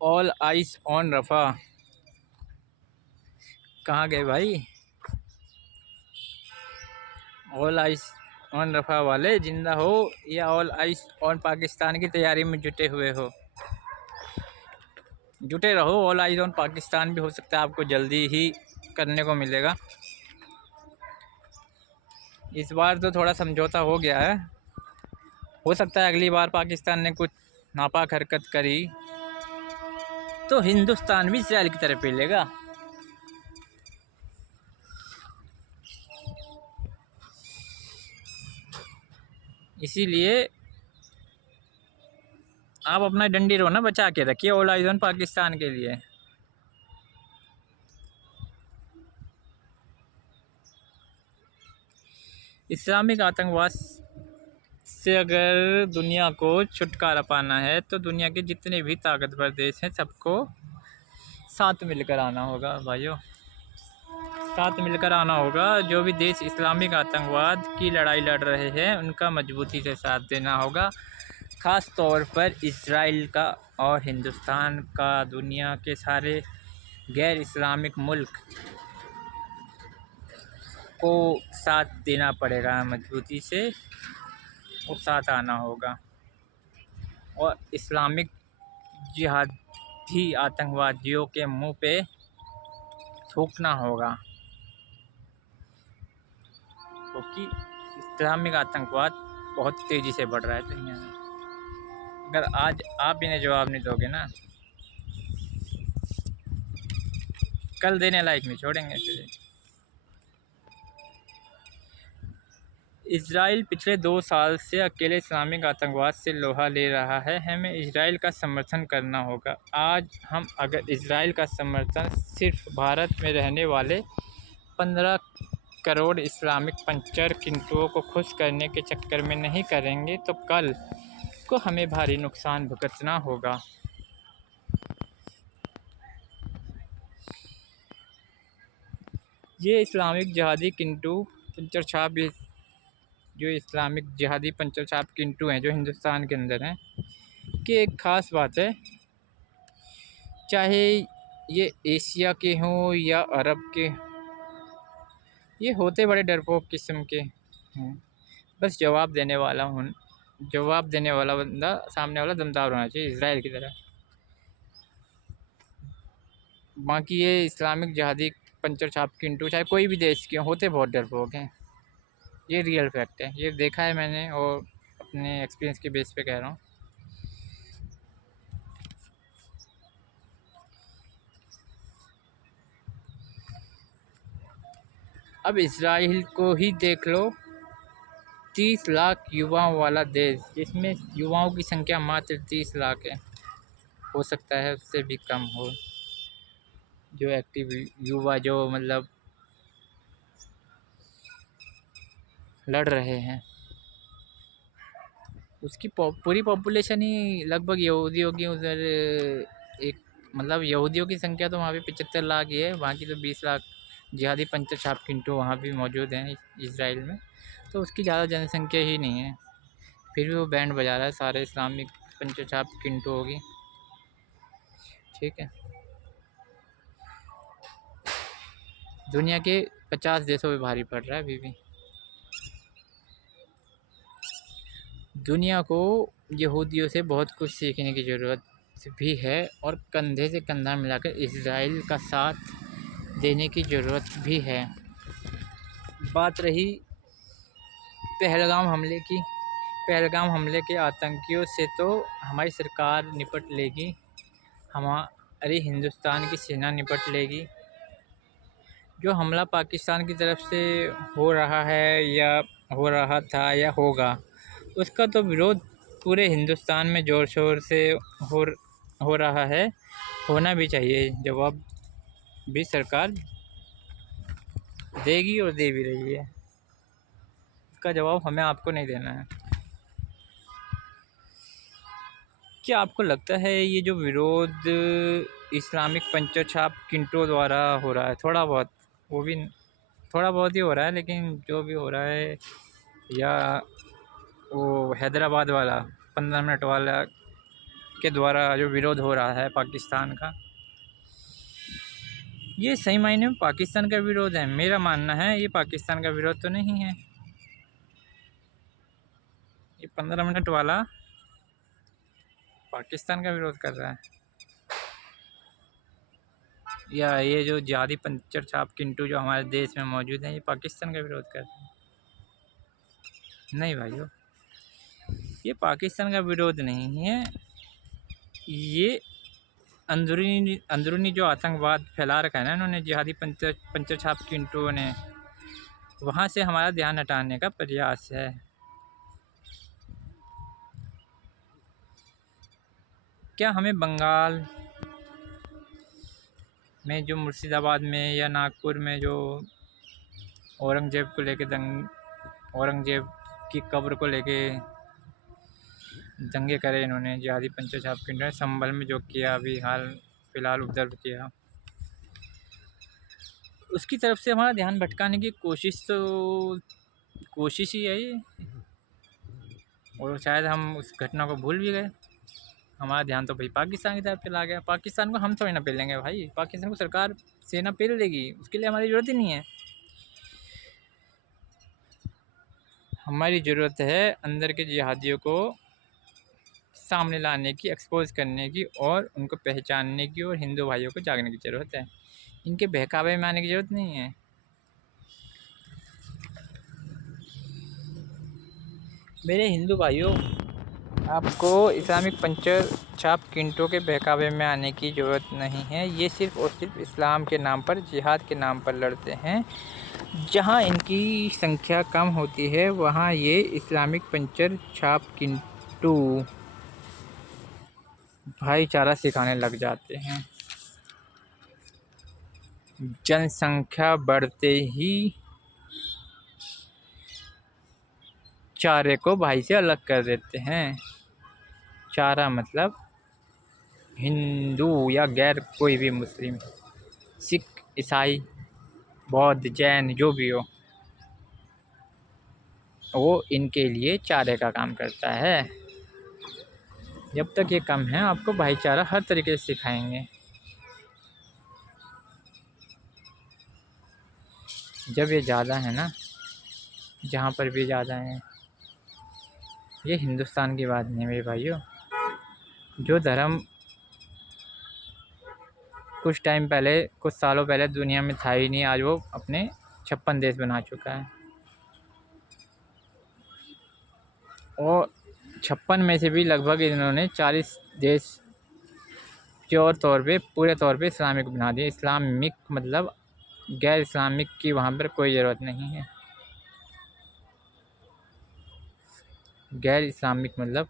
All ice on रफ़ा। कहाँ गए भाई? ऑल आइस ऑन रफ़ा वाले जिंदा हो या ऑल आइस ऑन पाकिस्तान की तैयारी में जुटे हुए हो? जुटे रहो, ऑल आइस ऑन पाकिस्तान भी हो सकता है आपको जल्दी ही करने को मिलेगा। इस बार तो थोड़ा समझौता हो गया है, हो सकता है अगली बार पाकिस्तान ने कुछ नापाक हरकत करी तो हिंदुस्तान भी इसराइल की तरफ ही लेगा। इसीलिए आप अपना डंडी रोना बचा के रखिए ऑल आइज ऑन पाकिस्तान के लिए। इस्लामिक आतंकवाद से अगर दुनिया को छुटकारा पाना है तो दुनिया के जितने भी ताकतवर देश हैं सबको साथ मिलकर आना होगा भाइयों, साथ मिलकर आना होगा। जो भी देश इस्लामिक आतंकवाद की लड़ाई लड़ रहे हैं उनका मजबूती से साथ देना होगा, ख़ास तौर पर इजराइल का और हिंदुस्तान का। दुनिया के सारे गैर इस्लामिक मुल्क को साथ देना पड़ेगा, मजबूती से और साथ आना होगा। और इस्लामिक जिहादी आतंकवादियों के मुंह पे थूकना होगा, क्योंकि इस्लामिक आतंकवाद बहुत तेज़ी से बढ़ रहा है दुनिया में। अगर आज आप इन्हें जवाब नहीं दोगे ना, कल देने लायक नहीं छोड़ेंगे फिर। इजराइल पिछले 2 साल से अकेले इस्लामिक आतंकवाद से लोहा ले रहा है। हमें इजराइल का समर्थन करना होगा। आज हम अगर इजराइल का समर्थन सिर्फ भारत में रहने वाले 15 करोड़ इस्लामिक पंचर किंतुओं को खुश करने के चक्कर में नहीं करेंगे तो कल को हमें भारी नुकसान भुगतना होगा। ये इस्लामिक जिहादी किंतु पंचर छाप, जो इस्लामिक जिहादी पंचर छाप किंतु हैं जो हिंदुस्तान के अंदर हैं, कि एक ख़ास बात है, चाहे ये एशिया के हों या अरब के, ये होते बड़े डरपोक किस्म के हैं। बस जवाब देने वाला बंदा सामने वाला दमदार होना चाहिए इजराइल की तरह। बाकी ये इस्लामिक जिहादी पंचर छाप किंतु चाहे कोई भी देश के होते बहुत डरपोक हैं, ये रियल फैक्ट है, ये देखा है मैंने और अपने एक्सपीरियंस के बेस पे कह रहा हूँ। अब इजराइल को ही देख लो, 30 लाख युवाओं वाला देश, जिसमें युवाओं की संख्या मात्र 30 लाख है। हो सकता है उससे भी कम हो, जो एक्टिव युवा जो मतलब लड़ रहे हैं। उसकी पूरी पॉपुलेशन ही लगभग यहूदियों की उधर, एक मतलब यहूदियों की संख्या तो वहाँ पे 75 लाख ही है, बाकी तो 20 लाख जिहादी पंचर छाप किंतु वहाँ भी मौजूद हैं इजराइल में, तो उसकी ज़्यादा जनसंख्या ही नहीं है। फिर भी वो बैंड बजा रहा है सारे इस्लामिक पंचर छाप किंतु होगी। ठीक है, दुनिया के 50 देशों में भारी पड़ रहा है अभी भी। दुनिया को यहूदियों से बहुत कुछ सीखने की ज़रूरत भी है और कंधे से कंधा मिलाकर इजराइल का साथ देने की ज़रूरत भी है। बात रही पहलगाम हमले के आतंकियों से, तो हमारी सरकार निपट लेगी, हमारी हिंदुस्तान की सेना निपट लेगी। जो हमला पाकिस्तान की तरफ से हो रहा है या हो रहा था या होगा, उसका तो विरोध पूरे हिंदुस्तान में ज़ोर शोर से हो रहा है, होना भी चाहिए। जवाब भी सरकार देगी और दे भी रही है, इसका जवाब हमें आपको नहीं देना है। क्या आपको लगता है ये जो विरोध इस्लामिक पंचर छाप किंतु द्वारा हो रहा है, थोड़ा बहुत, वो भी थोड़ा बहुत ही हो रहा है, लेकिन जो भी हो रहा है, या वो हैदराबाद वाला 15 मिनट वाला के द्वारा जो विरोध हो रहा है पाकिस्तान का, ये सही मायने में पाकिस्तान का विरोध है। मेरा मानना है ये पाकिस्तान का विरोध तो नहीं है। ये 15 मिनट वाला पाकिस्तान का विरोध कर रहा है, या ये जो जिहादी पंचर छाप किंटू जो हमारे देश में मौजूद हैं, ये पाकिस्तान का विरोध कर रहे हैं? नहीं भाइयों, ये पाकिस्तान का विरोध नहीं है। ये अंदरूनी जो आतंकवाद फैला रखा है ना इन्होंने, जिहादी पंचर छाप किंटू ने, वहाँ से हमारा ध्यान हटाने का प्रयास है। क्या हमें बंगाल में जो मुर्शिदाबाद में या नागपुर में जो औरंगजेब को लेके औरंगजेब की कब्र को लेके दंगे करे इन्होंने, जिहादी पंचर छाप किंटू ने, संभल में जो किया अभी हाल फिलहाल उपद्रव किया, उसकी तरफ से हमारा ध्यान भटकाने की कोशिश ही है ये। और शायद हम उस घटना को भूल भी गए। हमारा ध्यान तो भाई पाकिस्तान की तरफ चला गया। पाकिस्तान को हम थोड़ी ना पेलेंगे भाई, पाकिस्तान को सरकार सेना पेल लेगी, उसके लिए हमारी ज़रूरत ही नहीं है। हमारी ज़रूरत है अंदर के जिहादियों को सामने लाने की, एक्सपोज करने की और उनको पहचानने की, और हिंदू भाइयों को जागने की ज़रूरत है। इनके बहकावे में आने की ज़रूरत नहीं है। मेरे हिंदू भाइयों, आपको इस्लामिक पंचर छाप किंटू के बहकावे में आने की ज़रूरत नहीं है। ये सिर्फ़ और सिर्फ इस्लाम के नाम पर, जिहाद के नाम पर लड़ते हैं। जहाँ इनकी संख्या कम होती है वहाँ ये इस्लामिक पंचर छाप किंटू भाईचारा सिखाने लग जाते हैं। जनसंख्या बढ़ते ही चारे को भाई से अलग कर देते हैं। चारा मतलब हिंदू या गैर कोई भी मुस्लिम, सिख, ईसाई, बौद्ध, जैन जो भी हो, वो इनके लिए चारे का काम करता है। जब तक ये कम है आपको भाईचारा हर तरीके से सिखाएंगे। जब ये ज़्यादा है ना, जहाँ पर भी ज़्यादा है, ये हिंदुस्तान की बात नहीं मेरे भाइयों। जो धर्म कुछ टाइम पहले, कुछ सालों पहले दुनिया में था ही नहीं, आज वो अपने 56 देश बना चुका है। और 56 में से भी लगभग इन्होंने 40 देश प्योर तौर पे, पूरे तौर पे इस्लामिक बना दिए। इस्लामिक मतलब गैर इस्लामिक की वहाँ पर कोई ज़रूरत नहीं है। गैर इस्लामिक मतलब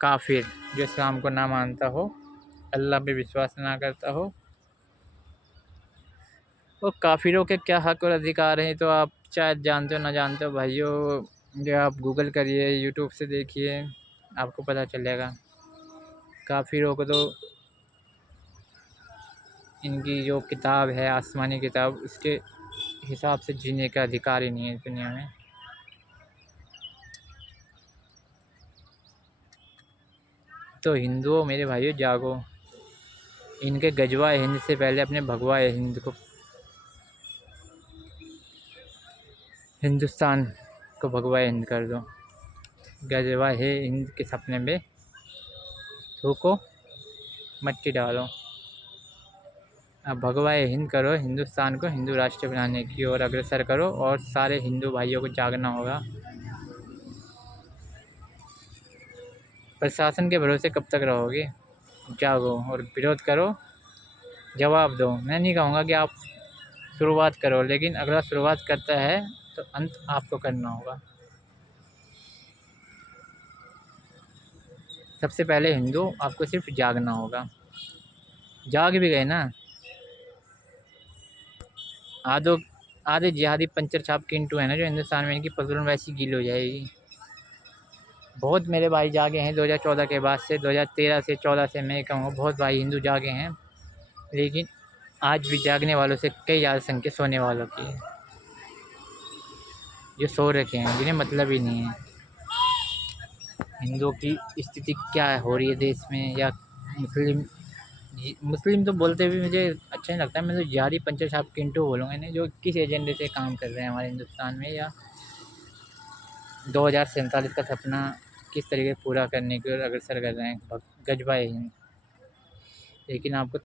काफिर, जो इस्लाम को ना मानता हो, अल्लाह पे विश्वास ना करता हो। वो काफिरों के क्या हक और अधिकार हैं तो आप शायद जानते हो ना जानते हो भाइयों, जो आप गूगल करिए, यूट्यूब से देखिए, आपको पता चलेगा। काफिरों को तो इनकी जो किताब है, आसमानी किताब, उसके हिसाब से जीने का अधिकार ही नहीं है दुनिया में। तो हिंदुओं मेरे भाइयों जागो, इनके गजवा हिंद से पहले अपने भगवा हिंद को, हिंदुस्तान को भगवा हिंद कर दो। गजवा है हिंद के सपने में थूको, मट्टी डालो। अब भगवा हिंद करो, हिंदुस्तान को हिंदू राष्ट्र बनाने की ओर अग्रसर करो, और सारे हिंदू भाइयों को जागना होगा। प्रशासन के भरोसे कब तक रहोगे? जागो और विरोध करो, जवाब दो। मैं नहीं कहूँगा कि आप शुरुआत करो, लेकिन अगला शुरुआत करता है तो अंत आपको करना होगा। सबसे पहले हिंदू आपको सिर्फ जागना होगा। जाग भी गए ना, आधे जिहादी पंचर छाप किंटू है ना जो हिंदुस्तान में, इनकी पजलन वैसी गील हो जाएगी। बहुत मेरे भाई जागे हैं 2014 के बाद से, 2013 से 14 से मैं कहूँगा बहुत भाई हिंदू जागे हैं, लेकिन आज भी जागने वालों से कई ज़्यादा संख्या सोने वालों की है, जो सो रखे हैं, जिन्हें मतलब ही नहीं है। हिंदुओं की स्थिति क्या हो रही है देश में, या मुस्लिम। मुस्लिम तो बोलते भी मुझे अच्छा नहीं लगता, मैं तो जारी पंचर साहब किंटू बोलूँगा इन्हें, जो किस एजेंडे से काम कर रहे हैं हमारे हिंदुस्तान में, या 2047 का सपना किस तरीके से पूरा करने की ओर अग्रसर कर रहे हैं। गजबा है। लेकिन आपको